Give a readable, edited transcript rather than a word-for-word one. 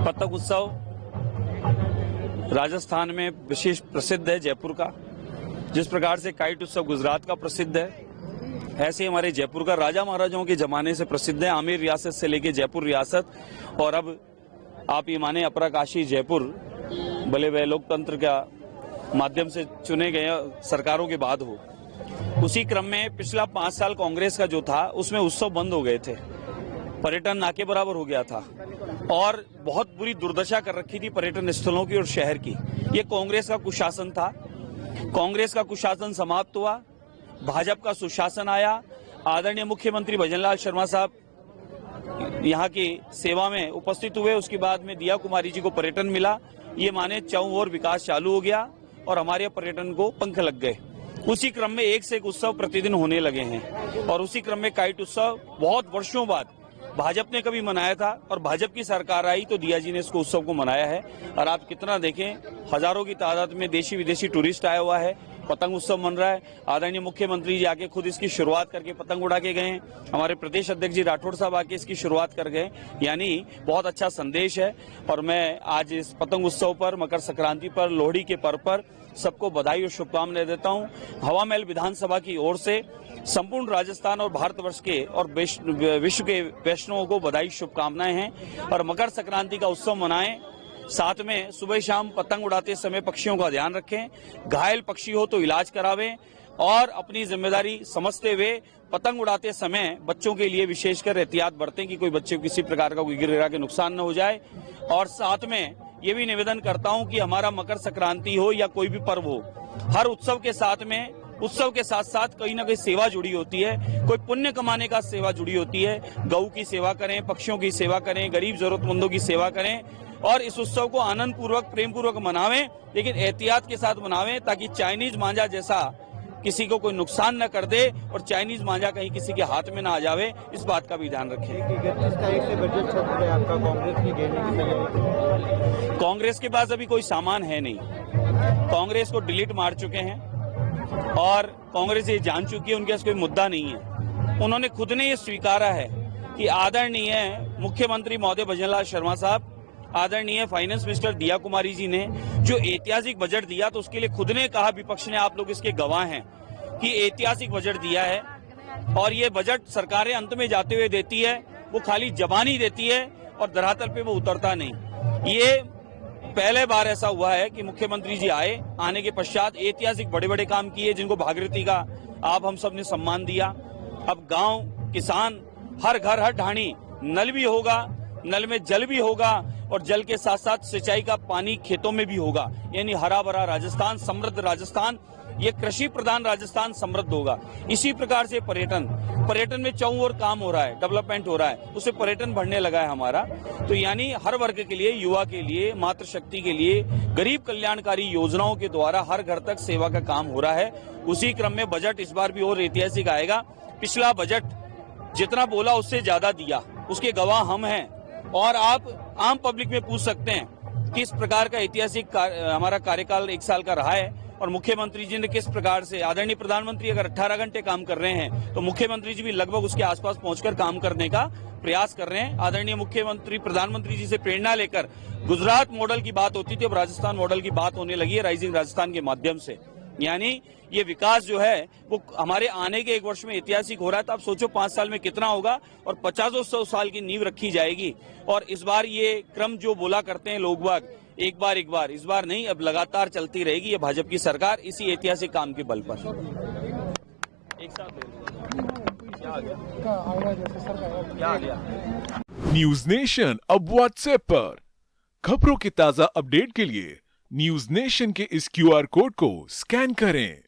पतंग उत्सव राजस्थान में विशेष प्रसिद्ध है, जयपुर का। जिस प्रकार से काइट उत्सव गुजरात का प्रसिद्ध है, ऐसे हमारे जयपुर का राजा महाराजाओं के जमाने से प्रसिद्ध है। आमेर रियासत से लेके जयपुर रियासत, और अब आप ये माने अपराकाशी जयपुर, भले वह लोकतंत्र का माध्यम से चुने गए सरकारों के बाद हो। उसी क्रम में पिछला 5 साल कांग्रेस का जो था, उसमें उत्सव बंद हो गए थे, पर्यटन ना के बराबर हो गया था और बहुत बुरी दुर्दशा कर रखी थी पर्यटन स्थलों की और शहर की। ये कांग्रेस का कुशासन था। कांग्रेस का कुशासन समाप्त हुआ, भाजपा का सुशासन आया। आदरणीय मुख्यमंत्री भजनलाल शर्मा साहब यहाँ की सेवा में उपस्थित हुए। उसके बाद में दिया कुमारी जी को पर्यटन मिला। ये माने चारों ओर विकास चालू हो गया और हमारे पर्यटन को पंख लग गए। उसी क्रम में एक से एक उत्सव प्रतिदिन होने लगे हैं और उसी क्रम में काइट उत्सव बहुत वर्षों बाद भाजपा ने कभी मनाया था और भाजपा की सरकार आई तो दिया जी ने इसको उत्सव को मनाया है। और आप कितना देखें, हजारों की तादाद में देशी विदेशी टूरिस्ट आया हुआ है, पतंग उत्सव मन रहा है। आदरणीय मुख्यमंत्री जी आके खुद इसकी शुरुआत करके पतंग उड़ा के गए। हमारे प्रदेश अध्यक्ष जी राठौड़ साहब आके इसकी शुरुआत कर गए, यानी बहुत अच्छा संदेश है। और मैं आज इस पतंग उत्सव पर, मकर संक्रांति पर, लोहड़ी के पर्व पर सबको बधाई और शुभकामनाएं देता हूं। हवा महल विधानसभा की ओर से संपूर्ण राजस्थान और भारतवर्ष के और विश्व के वैष्णवों को बधाई शुभकामनाएं हैं। और मकर संक्रांति का उत्सव मनाएं, साथ में सुबह शाम पतंग उड़ाते समय पक्षियों का ध्यान रखें, घायल पक्षी हो तो इलाज करावें और अपनी जिम्मेदारी समझते हुए पतंग उड़ाते समय बच्चों के लिए विशेषकर एहतियात बरतें कि कोई बच्चे को किसी प्रकार का कोई गिर गिरा के नुकसान न हो जाए। और साथ में ये भी निवेदन करता हूं कि हमारा मकर संक्रांति हो या कोई भी पर्व हो, हर उत्सव के साथ साथ कहीं ना कहीं सेवा जुड़ी होती है, कोई पुण्य कमाने का सेवा जुड़ी होती है। गऊ की सेवा करें, पक्षियों की सेवा करें, गरीब जरूरतमंदों की सेवा करें और इस उत्सव को आनंद पूर्वक, प्रेम पूर्वक मनावें, लेकिन एहतियात के साथ मनावें ताकि चाइनीज मांझा जैसा किसी को कोई नुकसान न कर दे और चाइनीज मांझा कहीं किसी के हाथ में ना आ जावे, इस बात का भी ध्यान रखें। कांग्रेस के पास अभी कोई सामान है नहीं, कांग्रेस को डिलीट मार चुके हैं और कांग्रेस ये जान चुकी है उनके पास कोई मुद्दा नहीं है। उन्होंने खुद ने ये स्वीकारा है कि आदरणीय मुख्यमंत्री महोदय भजनलाल शर्मा साहब, आदरणीय फाइनेंस मिनिस्टर दिया कुमारी जी ने जो ऐतिहासिक बजट दिया, तो उसके लिए खुद ने कहा, विपक्ष ने, आप लोग इसके गवाह हैं कि ऐतिहासिक बजट दिया है और ये बजट सरकारें अंत में जाते हुए देती है, वो खाली जबानी देती है और धरातल पे वो उतरता नहीं। ये पहले बार ऐसा हुआ है कि मुख्यमंत्री जी आने के पश्चात ऐतिहासिक बड़े बड़े काम किए जिनको भागीरथी का आप हम सब ने सम्मान दिया। अब गांव, किसान, हर घर, हर ढाणी नल भी होगा, नल में जल भी होगा और जल के साथ साथ सिंचाई का पानी खेतों में भी होगा, यानी हरा भरा राजस्थान, समृद्ध राजस्थान, ये कृषि प्रधान राजस्थान समृद्ध होगा। इसी प्रकार से पर्यटन में चारों ओर काम हो रहा है, डेवलपमेंट हो रहा है, उससे पर्यटन बढ़ने लगा है हमारा। तो यानी हर वर्ग के लिए, युवा के लिए, मातृशक्ति के लिए, गरीब कल्याणकारी योजनाओं के द्वारा हर घर तक सेवा का काम हो रहा है। उसी क्रम में बजट इस बार भी और ऐतिहासिक आएगा। पिछला बजट जितना बोला उससे ज्यादा दिया, उसके गवाह हम हैं और आप आम पब्लिक में पूछ सकते हैं किस प्रकार का ऐतिहासिक हमारा कार्यकाल 1 साल का रहा है और मुख्यमंत्री जी ने किस प्रकार से, आदरणीय प्रधानमंत्री अगर 18 घंटे काम कर रहे हैं तो मुख्यमंत्री जी भी लगभग उसके आसपास पहुंचकर काम करने का प्रयास कर रहे हैं। आदरणीय मुख्यमंत्री प्रधानमंत्री जी से प्रेरणा लेकर गुजरात मॉडल की बात होती थी, अब राजस्थान मॉडल की बात होने लगी है राइजिंग राजस्थान के माध्यम से। यानी ये विकास जो है वो हमारे आने के 1 वर्ष में ऐतिहासिक हो रहा है। तो आप सोचो 5 साल में कितना होगा और 50-100 साल की नींव रखी जाएगी। और इस बार ये क्रम जो बोला करते हैं लोग बाग, एक बार, इस बार नहीं, अब लगातार चलती रहेगी ये भाजपा की सरकार इसी ऐतिहासिक काम के बल पर। एक साथ न्यूज नेशन अब व्हाट्सएप पर खबरों के ताजा अपडेट के लिए न्यूज नेशन के इस QR कोड को स्कैन करें।